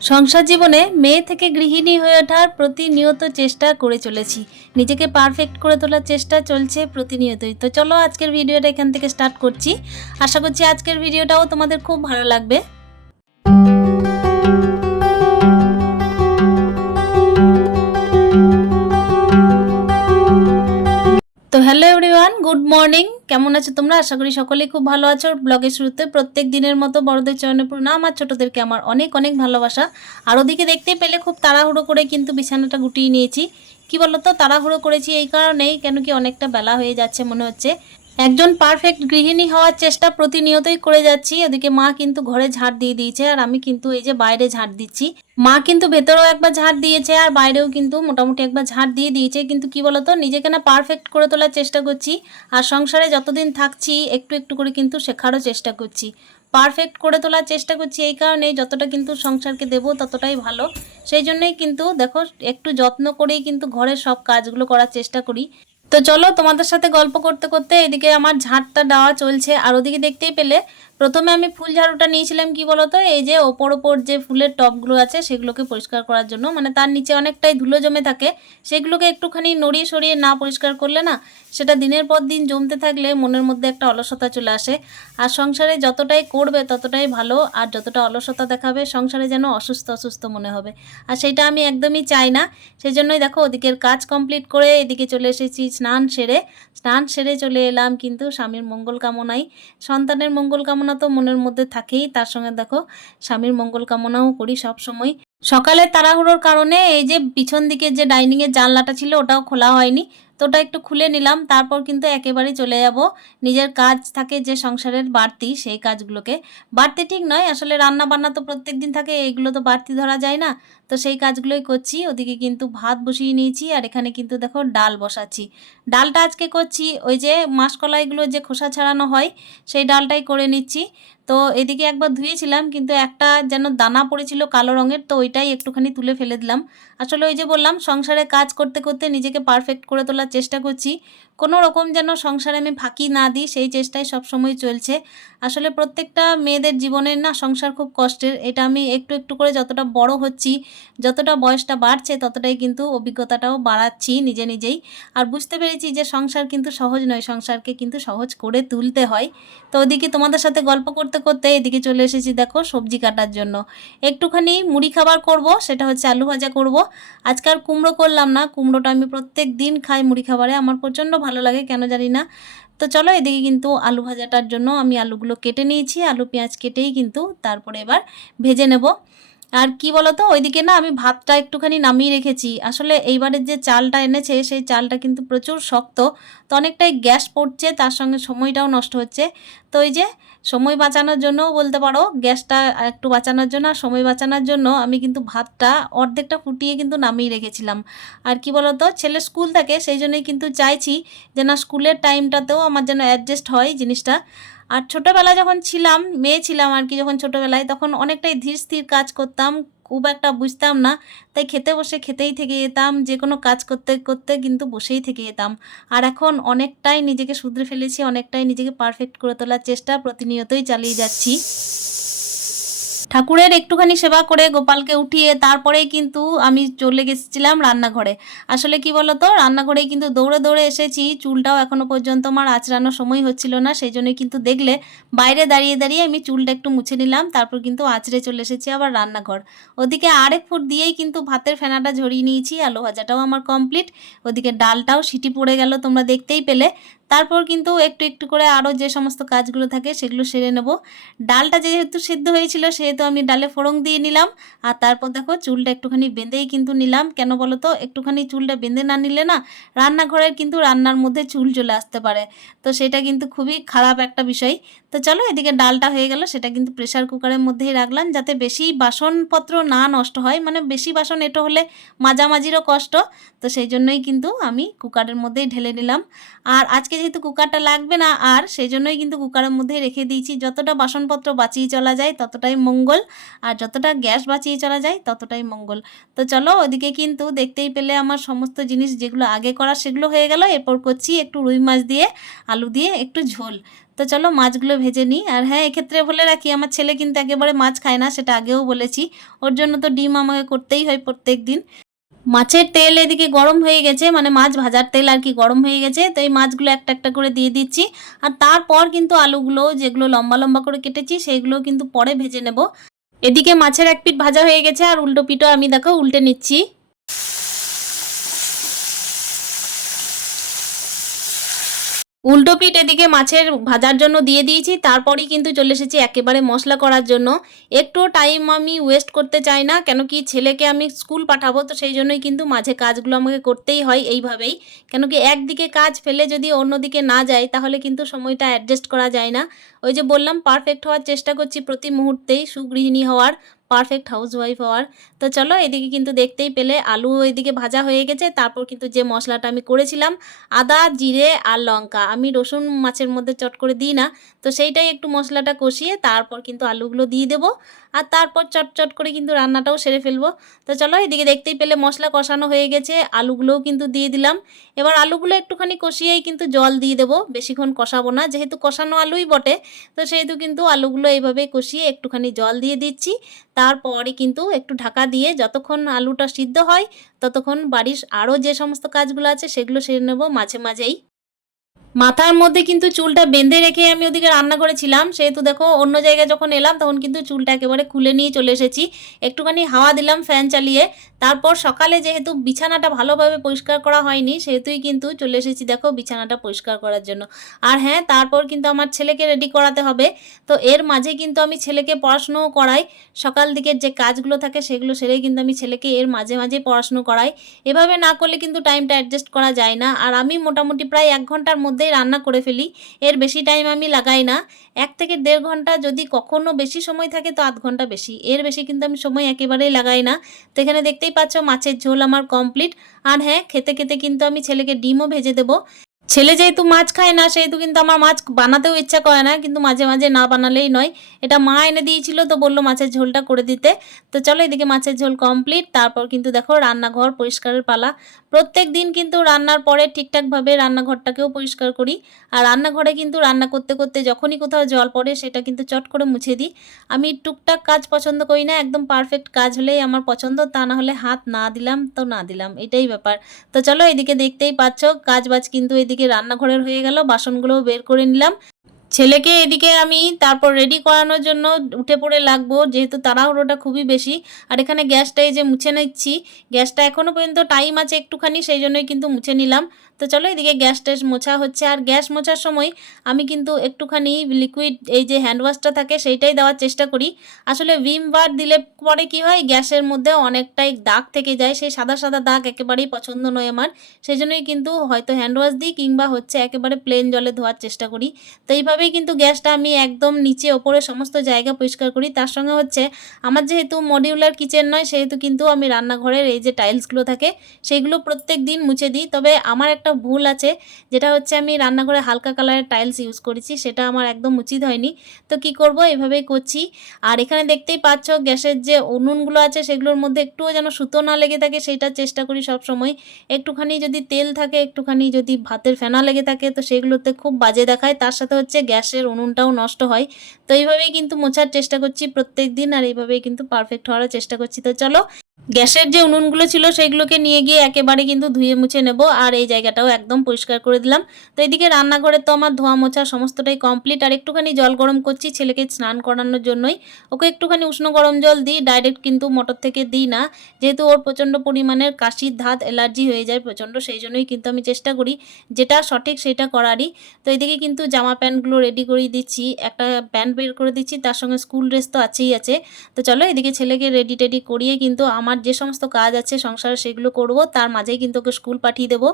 সংসার জীবনে মেয়ে থেকে গৃহিণী হয়ে ওঠার প্রতিনিয়ত চেষ্টা করে চলেছি। নিজেকে পারফেক্ট করে তোলার চেষ্টা চলছে প্রতিনিয়তই। তো চলো আজকের ভিডিওটা এখান থেকে স্টার্ট করছি। আশা করছি আজকের ভিডিওটাও তোমাদের খুব ভালো লাগবে। Hello everyone, good morning. কেমন আছো তোমরা? আশা করি সকলেই খুব ভালো আছো। ব্লগের শুরুতে প্রত্যেক দিনের মতো বড়দের চরণে প্রণাম আর ছোটোদেরকে আমার অনেক অনেক ভালোবাসা। আর ওদিকে দেখতেই পেলে খুব তাড়াহুড়ো করে কিন্তু বিছানাটা গুটিয়ে নিয়েছি। কি বলতো? তাড়াহুড়ো করেছি এই কারণেই, কেন কি অনেকটা বেলা হয়ে যাচ্ছে মনে হচ্ছে। একজন পারফেক্ট গৃহিণী হওয়ার চেষ্টা প্রতিনিয়তই করে যাচ্ছি। ওদিকে মা কিন্তু ঘরে ঝাড় দিয়ে দিয়েছে, আর আমি কিন্তু এই যে বাইরে ঝাড় দিচ্ছি। মা কিন্তু ভেতরেও একবার ঝাড় দিয়েছে, আর বাইরেও কিন্তু মোটামুটি একবার ঝাড় দিয়ে দিয়েছে। কিন্তু কি বলতো, নিজেকে না পারফেক্ট করে তোলার চেষ্টা করছি, আর সংসারে যতদিন থাকছি, একটু একটু করে কিন্তু শেখারও চেষ্টা করছি। পারফেক্ট করে তোলার চেষ্টা করছি, এই কারণে যতটা কিন্তু সংসারকে দেবো ততটাই ভালো। সেই জন্যই কিন্তু দেখো, একটু যত্ন করেই কিন্তু ঘরের সব কাজগুলো করার চেষ্টা করি। তো চলো তোমাদের সাথে গল্প করতে করতে এদিকে আমার ঝাঁটটা দেওয়া চলছে, আর ওদিকে দেখতেই পেলে প্রথমে আমি ফুল ঝাড়ুটা নিয়েছিলাম, কি বলতো? এই যে ওপর ওপর যে ফুলের টবগুলো আছে, সেগুলোকে পরিষ্কার করার জন্য। মানে তার নিচে অনেকটাই ধুলো জমে থাকে। সেগুলোকে একটুখানি নড়িয়ে সরিয়ে না পরিষ্কার করলে না, সেটা দিনের পর দিন জমতে থাকলে মনের মধ্যে একটা অলসতা চলে আসে। আর সংসারে যতটাই করবে ততটাই ভালো, আর যতটা অলসতা দেখাবে সংসারে যেন অসুস্থ অসুস্থ মনে হবে। আর সেটা আমি একদমই চাই না। সেই জন্যই দেখো, ওদিকের কাজ কমপ্লিট করে এদিকে চলে এসেছি স্নান সেরে। স্নান সেরে চলে এলাম কিন্তু স্বামীর মঙ্গল কামনাই সন্তানের মঙ্গল কামনা তো মনের মধ্যে থাকেই। তার সঙ্গে দেখো, স্বামীর মঙ্গল কামনাও করি সব সময় সকালে তাড়াহুড়োর কারণে এই যে পিছন দিকে যে ডাইনিং এর জানলাটা ছিল, ওটাও খোলা হয়নি। তো একটু খুলে নিলাম, তারপর কিন্তু একেবারেই চলে যাব। নিজের কাজ থাকে যে সংসারের বাড়তি, সেই কাজগুলোকে। বাড়তি ঠিক নয়, আসলে রান্না বান্না তো প্রত্যেক দিন থাকে এইগুলো তো বাড়তি ধরা যায় না। তো সেই কাজগুলোই করছি, ওদিকে কিন্তু ভাত বসিয়ে নিয়েছি, আর এখানে কিন্তু দেখো ডাল বসাচ্ছি। ডালটা আজকে করছি, ওই যে মাসকলাইগুলো যে খোসা ছাড়ানো হয়, সেই ডালটাই করে নিচ্ছি। তো এদিকে একবার ধুয়েছিলাম, কিন্তু একটা যেন দানা পড়েছিল কালো রঙের, তো ওইটাই একটুখানি তুলে ফেলে দিলাম। আসলে ওই যে বললাম, সংসারে কাজ করতে করতে নিজেকে পারফেক্ট করে তোলার চেষ্টা করছি। কোনো রকম যেন সংসারে আমি ফাঁকি না দিই, সেই চেষ্টাই সবসময় চলছে। আসলে প্রত্যেকটা মেয়েদের জীবনের না সংসার খুব কষ্টের। এটা আমি একটু একটু করে যতটা বড় হচ্ছি, যতটা বয়সটা বাড়ছে, ততটাই কিন্তু অভিজ্ঞতাটাও বাড়াচ্ছি নিজে নিজেই। আর বুঝতে পেরেছি যে সংসার কিন্তু সহজ নয়, সংসারকে কিন্তু সহজ করে তুলতে হয়। তো ওদিকে তোমাদের সাথে গল্প করতে করতে এদিকে চলে এসেছি দেখো সবজি কাটার জন্য। একটুখানি মুড়ি খাবার করব, সেটা হচ্ছে আলু ভাজা করব। আজকাল কুমড়ো করলাম না, কুমড়োটা আমি প্রত্যেক দিন খাই মুড়ি খাবারে। আমার প্রচণ্ড ভালো লাগে, কেন জানি না। তো চলো এদিকে কিন্তু আলু ভাজাটার জন্য আমি আলুগুলো কেটে নিয়েছি, আলু পেঁয়াজ কেটেই কিন্তু তারপরে এবার ভেজে নেব। আর কি বলতো, ওইদিকে না আমি ভাতটা একটুখানি নামিয়ে রেখেছি। আসলে এইবারের যে চালটা এনেছে, সেই চালটা কিন্তু প্রচুর শক্ত। তো অনেকটাই গ্যাস পড়ছে, তার সঙ্গে সময়টাও নষ্ট হচ্ছে। তো ওই যে সময় বাঁচানোর জন্যও বলতে পারো, গ্যাসটা একটু বাঁচানোর জন্য আর সময় বাঁচানোর জন্য আমি কিন্তু ভাতটা অর্ধেকটা ফুটিয়ে কিন্তু নামিয়ে রেখেছিলাম। আর কি বলতো, ছেলে স্কুল থাকে, সেই জন্যই কিন্তু চাইছি যে না, স্কুলের টাইমটাতেও আমার যেন অ্যাডজাস্ট হয় জিনিসটা। আর ছোটোবেলা যখন ছিলাম, মেয়ে ছিলাম আর কি যখন ছোটোবেলায়, তখন অনেকটাই ধীর স্থির কাজ করতাম। খুব একটা বুঝতাম না, তাই খেতে বসে খেতেই থেকে যেতাম, যে কোনো কাজ করতে করতে কিন্তু বসেই থেকে যেতাম। আর এখন অনেকটাই নিজেকে শুধরে ফেলেছি, অনেকটাই নিজেকে পারফেক্ট করে তোলার চেষ্টা প্রতিনিয়তই চালিয়ে যাচ্ছি। ঠাকুরের একটুখানি সেবা করে গোপালকে উঠিয়ে তারপরেই কিন্তু আমি চলে গেছিলাম রান্নাঘরে। আসলে কি বলতো, রান্নাঘরেই কিন্তু দৌড়ে দৌড়ে এসেছি, চুলটাও এখনও পর্যন্ত আমার আঁচড়ানোর সময় হচ্ছিল না সেই জন্যই কিন্তু দেখলে বাইরে দাঁড়িয়ে দাঁড়িয়ে আমি চুলটা একটু মুছে নিলাম, তারপর কিন্তু আঁচড়ে চলে এসেছি আবার রান্নাঘর। ওদিকে আরেক ফুট দিয়েই কিন্তু ভাতের ফেনাটা ঝরিয়ে নিয়েছি, আলু ভাজাটাও আমার কমপ্লিট ওদিকে ডালটাও সিটি পড়ে গেল, তোমরা দেখতেই পেলে। তারপর কিন্তু একটু একটু করে আরও যে সমস্ত কাজগুলো থাকে সেগুলো সেরে নেব। ডালটা যেহেতু সিদ্ধ হয়েছিল সেহেতু আমি ডালে ফোড়ন দিয়ে নিলাম। আর তারপর দেখো চুলটা একটুখানি বেঁধেই কিন্তু নিলাম। কেন বলো তো একটুখানি চুলটা বেঁধে না নিলে না রান্নাঘরের কিন্তু রান্নার মধ্যে চুল চলে আসতে পারে। তো সেটা কিন্তু খুবই খারাপ একটা বিষয়। তো চলো এদিকে ডালটা হয়ে গেল সেটা কিন্তু প্রেশার কুকারের মধ্যেই রাখলাম যাতে বেশি বাসনপত্র না নষ্ট হয়। মানে বেশি বাসন এটো হলে মাঝামাঝিরও কষ্ট। তো সেই জন্যই কিন্তু আমি কুকারের মধ্যেই ঢেলে নিলাম। আর আজকে যেহেতু কুকারটা লাগবে না, আর সেই জন্যই কিন্তু কুকারের মধ্যে রেখে দিয়েছি। যতটা বাসনপত্র বাঁচিয়ে চলা যায়, ততটাই মঙ্গল, আর যতটা গ্যাস বাঁচিয়ে চলা যায়, ততটাই মঙ্গল। তো চলো ওদিকে কিন্তু দেখতেই পেলে আমার সমস্ত জিনিস যেগুলো আগে করা সেগুলো হয়ে গেল। এরপর করছি একটু রুই মাছ দিয়ে, আলু দিয়ে একটু ঝোল। তো চলো, মাছগুলো ভেজে নিই। আর হ্যাঁ এক্ষেত্রে বলে রাখি, আমার ছেলে কিন্তু একেবারে মাছ খায় না, সেটা আগেও বলেছি। ওর জন্য তো ডিম আমাকে করতেই হয় প্রত্যেক দিন। মাছের তেল এদিকে গরম হয়ে গেছে মানে মাছ ভাজার তেল আর কি গরম হয়ে গেছে, তো এই মাছগুলো একটা একটা করে দিয়ে দিচ্ছি। আর তারপর কিন্তু আলুগুলো যেগুলো লম্বা লম্বা করে কেটেছি, সেইগুলো কিন্তু পরে ভেজে নেব। এদিকে মাছের এক পিঠ ভাজা হয়ে গেছে, আর উল্টো পিঠও আমি দেখো উল্টে নিচ্ছি। উল্টো পিঠ এদিকে মাছের ভাজার জন্য দিয়ে দিয়েছি, তারপরেই কিন্তু চলে এসেছি একেবারে মশলা করার জন্য। একটু টাইম আমি ওয়েস্ট করতে চাই না, কেন কি ছেলেকে আমি স্কুল পাঠাবো, তো সেই জন্যই কিন্তু মাঝে কাজগুলো আমাকে করতেই হয় এইভাবেই। কেন কি একদিকে কাজ ফেলে যদি অন্যদিকে না যায়, তাহলে কিন্তু সময়টা অ্যাডজাস্ট করা যায় না। ওই যে বললাম পারফেক্ট হওয়ার চেষ্টা করছি প্রতি মুহূর্তেই, সুগৃহিণী হওয়ার। পারফেক্ট হাউস ওয়াইফ হওয়ার। তো চলো, এদিকে কিন্তু দেখতেই পেলে আলু এদিকে ভাজা হয়ে গেছে, তারপর কিন্তু যে মশলাটা আমি করেছিলাম, আদা, জিরে আর লঙ্কা। আমি রসুন মাছের মধ্যে চট করে দিই না, তো সেইটাই একটু মশলাটা কষিয়ে তারপর কিন্তু আলুগুলো দিয়ে দেবো। আর তারপর চট চট করে কিন্তু রান্নাটাও সেরে ফেলব। তো চলো এদিকে দেখতেই পেলে মশলা কষানো হয়ে গেছে, আলুগুলোও কিন্তু দিয়ে দিলাম। এবার আলুগুলো একটুখানি কষিয়েই কিন্তু জল দিয়ে দেবো, বেশিক্ষণ কষাবো না, যেহেতু কষানো আলুই বটে, তো সেহেতু কিন্তু আলুগুলো এইভাবে কষিয়ে একটুখানি জল দিয়ে দিচ্ছি। তারপরে কিন্তু একটু ঢাকা দিয়ে যতক্ষণ আলুটা সিদ্ধ হয়, ততক্ষণ বাড়ির আরও যে সমস্ত কাজগুলো আছে সেগুলো সেরে নেব মাঝে মাঝেই। মাথার মধ্যে কিন্তু চুলটা বেঁধে রেখে আমি ওদিকে রান্না করেছিলাম। সেহেতু দেখো, অন্য জায়গায় যখন এলাম, তখন কিন্তু চুলটা একেবারে খুলে নিয়ে চলে এসেছি। একটুখানি হাওয়া দিলাম ফ্যান চালিয়ে। তারপর সকালে যেহেতু বিছানাটা ভালোভাবে পরিষ্কার করা হয়নি, সেহেতুই কিন্তু চলে এসেছি দেখো বিছানাটা পরিষ্কার করার জন্য। আর হ্যাঁ তারপর কিন্তু আমার ছেলেকে রেডি করাতে হবে। তো এর মাঝে কিন্তু আমি ছেলেকে পড়াশুনোও করাই। সকাল দিকের যে কাজগুলো থাকে সেগুলো সেরেই কিন্তু আমি ছেলেকে এর মাঝে মাঝে পড়াশুনো করাই। এভাবে না করলে কিন্তু টাইমটা অ্যাডজাস্ট করা যায় না। আর আমি মোটামুটি প্রায় এক ঘণ্টার মধ্যেই রান্না করে ফেলি। এর বেশি টাইম আমি লাগাই না। এক থেকে দেড় ঘণ্টা যদি কখনো বেশি সময় থাকে তো আধ ঘণ্টা বেশি। এর বেশি কিন্তু আমি সময় একেবারেই লাগাই না। তো এখানে দেখতেই পাচ্ছ, মাছের ঝোল আমার কমপ্লিট আর হ্যাঁ খেতে খেতে কিন্তু আমি ছেলেকে ডিমও ভেজে দেবো। ছেলে যেহেতু মাছ খায় না, সেহেতু কিন্তু আমার মাছ বানাতেও ইচ্ছা করে না, কিন্তু মাঝে মাঝে না বানালেই নয়। এটা মা এনে দিয়েছিল, তো বলল মাছের ঝোলটা করে দিতে। তো চলো এদিকে মাছের ঝোল কমপ্লিট তারপর কিন্তু দেখো রান্নাঘর, পরিষ্কারের পালা। প্রত্যেক দিন কিন্তু রান্নার পরে ঠিকঠাকভাবে রান্নাঘরটাকেও পরিষ্কার করি। আর রান্নাঘরে কিন্তু রান্না করতে করতে যখনই কোথাও জল পড়ে সেটা কিন্তু চট করে মুছে দিই। আমি টুকটাক কাজ পছন্দ করি না, একদম পারফেক্ট কাজ হলেই আমার পছন্দ, তা না হলে হাত না দিলাম তো না দিলাম, এটাই ব্যাপার। তো চলো এদিকে দেখতেই পাচ্ছ কাজ বাজ কিন্তু এদিকে রান্নাঘরের হয়ে গেল, বাসনগুলোও বের করে নিলাম। ছেলেকে এদিকে আমি তারপর রেডি করানোর জন্য উঠে পড়ে লাগবো, যেহেতু তাড়াহুড়োটা খুবই বেশি। আর এখানে গ্যাসটা এই যে মুছে নিচ্ছি, গ্যাসটা এখনও পর্যন্ত টাইম আছে একটুখানি, সেই জন্যই কিন্তু মুছে নিলাম। তো চলো এদিকে গ্যাস ট্যাস মোছা হচ্ছে। আর গ্যাস মোছার সময় আমি কিন্তু একটুখানি লিকুইড এই যে হ্যান্ড ওয়াশটা থাকে, সেইটাই দেওয়ার চেষ্টা করি। আসলে ভিম বার দিলে পরে কি হয়, গ্যাসের মধ্যে অনেকটাই দাগ থেকে যায়। সেই সাদা সাদা দাগ একেবারেই পছন্দ নয় আমার। সেই জন্যই কিন্তু হয়তো হ্যান্ড ওয়াশ দিই কিংবা হচ্ছে একেবারে প্লেন জলে ধোয়ার চেষ্টা করি। তো এইভাবেই কিন্তু গ্যাসটা আমি একদম নিচে ওপরে সমস্ত জায়গা পরিষ্কার করি। তার সঙ্গে হচ্ছে আমার যেহেতু মডিউলার কিচেন নয়, সেহেতু কিন্তু আমি রান্নাঘরের এই যে টাইলসগুলো থাকে সেইগুলো প্রত্যেক দিন মুছে দিই। তবে আমার একটা ভুল আছে, যেটা হচ্ছে আমি রান্নাঘরে হালকা কালারের টাইলস ইউজ করেছি, সেটা আমার একদম উচিত হয়নি। তো কি করব? এভাবেই করছি। আর এখানে দেখতেই পাচ্ছ গ্যাসের যে উনুনগুলো আছে, সেগুলোর মধ্যে একটুও যেন সুতো না লেগে থাকে সেইটার চেষ্টা করি সব সময় একটুখানি যদি তেল থাকে, একটুখানি যদি ভাতের ফেনা লেগে থাকে, তো সেগুলোতে খুব বাজে দেখায়। তার সাথে হচ্ছে গ্যাসের উনুনটাও নষ্ট হয়। তো এইভাবেই কিন্তু মোছার চেষ্টা করছি প্রত্যেক দিন আর এইভাবেই কিন্তু পারফেক্ট হওয়ার চেষ্টা করছি। তো চলো গ্যাসের যে উনুনগুলো ছিল সেইগুলোকে নিয়ে গিয়ে একেবারে কিন্তু ধুয়ে মুছে নেব আর এই জায়গাটাও একদম পরিষ্কার করে দিলাম। তো এদিকে রান্নাঘরে তো আমার ধোয়া মোছা সমস্তটাই কমপ্লিট আর একটুখানি জল গরম করছি ছেলেকে স্নান করানোর জন্যই। ওকে একটুখানি উষ্ণ গরম জল দিই ডাইরেক্ট কিন্তু মোটর থেকে দিই না। যেহেতু ওর প্রচণ্ড পরিমাণের কাশির ধাত, অ্যালার্জি হয়ে যায় প্রচণ্ড, সেই জন্যই কিন্তু আমি চেষ্টা করি যেটা সঠিক সেটা করারই। তো এদিকে কিন্তু জামা প্যান্টগুলো রেডি করে দিচ্ছি, একটা প্যান্ট বের করে দিচ্ছি, তার সঙ্গে স্কুল ড্রেস তো আছেই আছে। তো চলো এদিকে ছেলেকে রেডি টেডি করিয়ে কিন্তু আমার যে সমস্ত কাজ আছে, সংসারে সেগুলো করব, তার মাঝেই কিন্তু ওকে স্কুল পাঠিয়ে দেবো।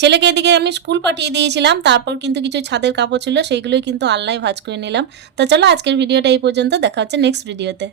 ছেলেকে এদিকে আমি স্কুল পাঠিয়ে দিয়েছিলাম, তারপর কিন্তু কিছু ছাদের কাপড় ছিল সেইগুলোই কিন্তু আলনায় ভাজ করে নিলাম। তো চলো আজকের ভিডিওটা এই পর্যন্ত, দেখা হচ্ছে নেক্সট ভিডিওতে